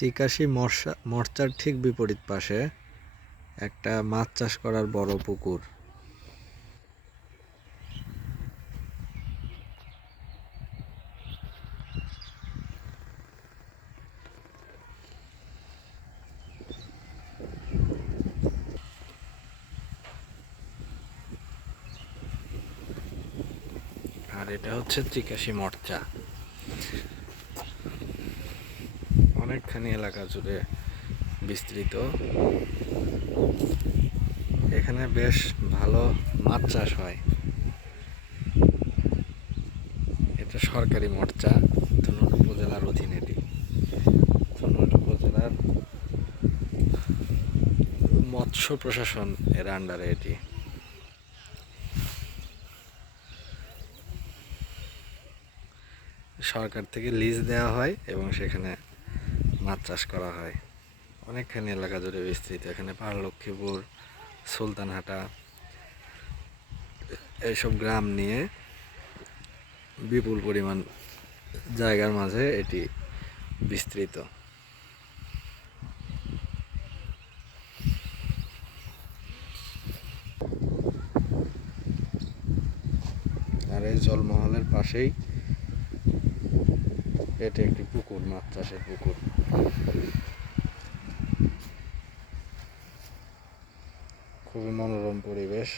চিকাশি মর্ষা মরচার ঠিক বিপরীত পাশে একটা মাছ চাষ করার বড় পুকুর। আর এটা হচ্ছে চিকাশি মরচা। অনেকখানি এলাকা জুড়ে বিস্তৃত। এখানে বেশ ভালো মাছ চাষ হয়। এটা সরকারি মরচা ধনুট উপজেলার অধীনে এটি। ধনুট উপজেলার মৎস্য প্রশাসন এর আন্ডারে এটি। সরকার থেকে লিজ দেওয়া হয় এবং সেখানে মাছ চাষ করা হয়। অনেকখানি এলাকা জুড়ে বিস্তৃত। এখানে পাহাড়লক্ষ্মীপুর সুলতানহাটা এইসব গ্রাম নিয়ে বিপুল পরিমাণ জায়গার মাঝে এটি বিস্তৃত। আর এই জলমহলের পাশেই এটি একটি পুকুর, মাছ চাষের পুকুর। খুবই মনোরম পরিবেশ।